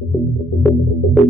अस्सलाम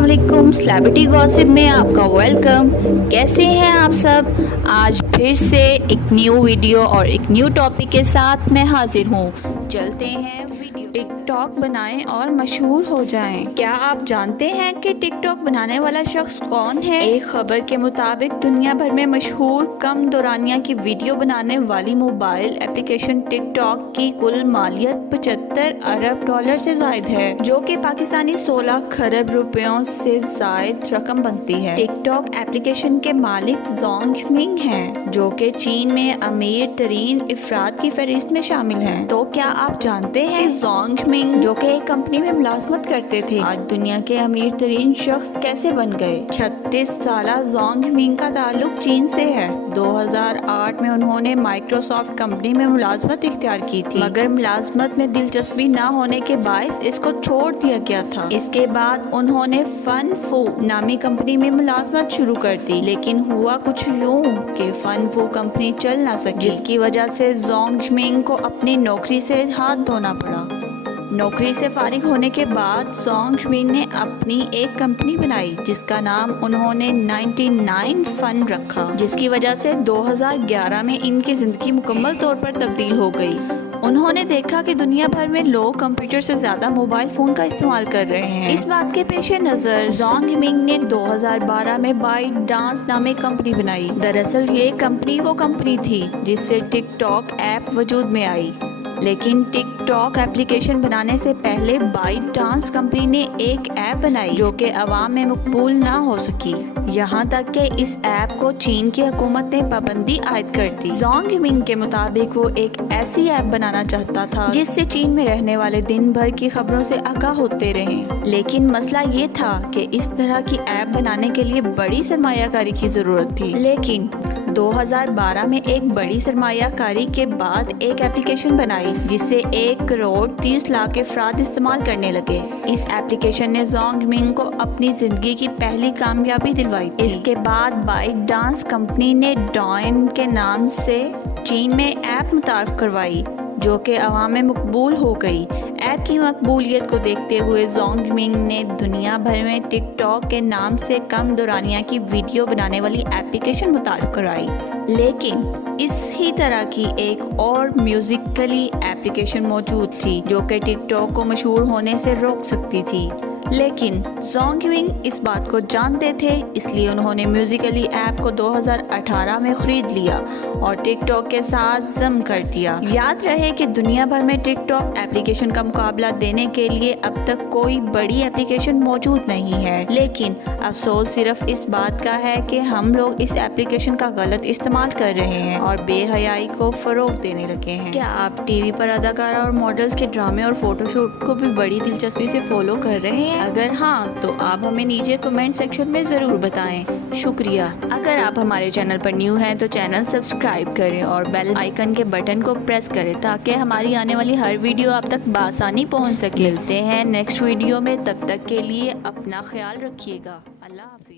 वालेकुम, celebrity gossip में आपका वेलकम। कैसे हैं आप सब? आज फिर से एक न्यू वीडियो और एक न्यू टॉपिक के साथ मैं हाजिर हूँ। चलते हैं वीडियो। टिकटॉक बनाएं और मशहूर हो जाएं। क्या आप जानते हैं कि टिकटॉक बनाने वाला शख्स कौन है? एक खबर के मुताबिक दुनिया भर में मशहूर कम दौरानिया की वीडियो बनाने वाली मोबाइल एप्लीकेशन टिकटॉक की कुल मालियत 75 अरब डॉलर से जायद है, जो कि पाकिस्तानी 16 खरब रुपयों से जायद रकम बनती है। टिकटॉक एप्लीकेशन के मालिक जोंग मिंग हैं, जो कि चीन में अमीर तरीन अफराद की फहरिस्त में शामिल हैं। तो क्या आप जानते हैं कि जोंग मिंग, जो कि एक कंपनी में मुलाजमत करते थे, आज दुनिया के अमीर तरीन शख्स कैसे बन गए? 36 साला जोंग मिंग का ताल्लुक चीन से है। 2008 में उन्होंने माइक्रोसॉफ्ट कंपनी में मुलाजमत इख्तियार की थी, मगर मुलाजमत में दिलचस्पी न होने के बायस इसको छोड़ दिया गया था। इसके बाद उन्होंने फन फू नामी कंपनी में मुलाजमत शुरू कर दी, लेकिन हुआ कुछ यूं कि फन फू कंपनी चल ना सकी, जिसकी वजह से जोंग मिंग को अपनी नौकरी से हाथ धोना पड़ा। नौकरी से फारिग होने के बाद जोंग मिंग ने अपनी एक कंपनी बनाई, जिसका नाम उन्होंने 99 फन रखा, जिसकी वजह से 2011 में इनकी जिंदगी मुकम्मल तौर पर तब्दील हो गई। उन्होंने देखा कि दुनिया भर में लोग कंप्यूटर से ज्यादा मोबाइल फोन का इस्तेमाल कर रहे हैं। इस बात के पेश नजर जोंग मिंग ने 2012 में बाइट डांस नामी कंपनी बनाई। दरअसल ये कंपनी वो कंपनी थी जिससे टिकटॉक ऐप वजूद में आई, लेकिन टिकटॉक एप्लीकेशन बनाने से पहले बाइट डांस कंपनी ने एक ऐप बनाई जो कि अवाम में मकबूल ना हो सकी। यहाँ तक कि इस ऐप को चीन की हुकूमत ने पाबंदी आयद कर दी। जोंग मिंग के मुताबिक वो एक ऐसी ऐप बनाना चाहता था जिससे चीन में रहने वाले दिन भर की खबरों से आगाह होते रहें, लेकिन मसला ये था कि इस तरह की ऐप बनाने के लिए बड़ी सरमायाकारी की जरूरत थी। लेकिन 2012 में एक बड़ी सरमायाकारी के बाद एक एप्लीकेशन बनाई जिसे 1 करोड़ 30 लाख अफराद इस्तेमाल करने लगे। इस एप्लीकेशन ने जोंग मिंग को अपनी जिंदगी की पहली कामयाबी दिलवाई थी। इसके बाद बाइट डांस कंपनी ने डॉइन के नाम से चीन में ऐप मुतारफ करवाई, जो कि अवाम में मकबूल हो गई। ऐप की मकबूलियत को देखते हुए जोंग मिंग ने दुनिया भर में टिकटॉक के नाम से कम दौरानिया की वीडियो बनाने वाली एप्लीकेशन मुतारफ कराई। लेकिन इसी तरह की एक और म्यूजिकली एप्लीकेशन मौजूद थी जो कि टिकटॉक को मशहूर होने से रोक सकती थी, लेकिन जोंग मिंग इस बात को जानते थे, इसलिए उन्होंने म्यूजिकली ऐप को 2018 में खरीद लिया और टिकटॉक के साथ जम कर दिया। याद रहे कि दुनिया भर में टिकटॉक एप्लीकेशन का मुकाबला देने के लिए अब तक कोई बड़ी एप्लीकेशन मौजूद नहीं है, लेकिन अफसोस सिर्फ इस बात का है कि हम लोग इस एप्लीकेशन का गलत इस्तेमाल कर रहे हैं और बेहयाई को फरोग देने लगे हैं। क्या आप टीवी पर अदाकारा और मॉडल्स के ड्रामे और फोटोशूट को भी बड़ी दिलचस्पी से फॉलो कर रहे हैं? अगर हाँ, तो आप हमें नीचे कमेंट सेक्शन में ज़रूर बताएं। शुक्रिया। अगर आप हमारे चैनल पर न्यू हैं तो चैनल सब्सक्राइब करें और बेल आइकन के बटन को प्रेस करें ताकि हमारी आने वाली हर वीडियो आप तक बआसानी पहुंच सके। मिलते हैं नेक्स्ट वीडियो में, तब तक के लिए अपना ख्याल रखिएगा। अल्लाह हाफ़िज़।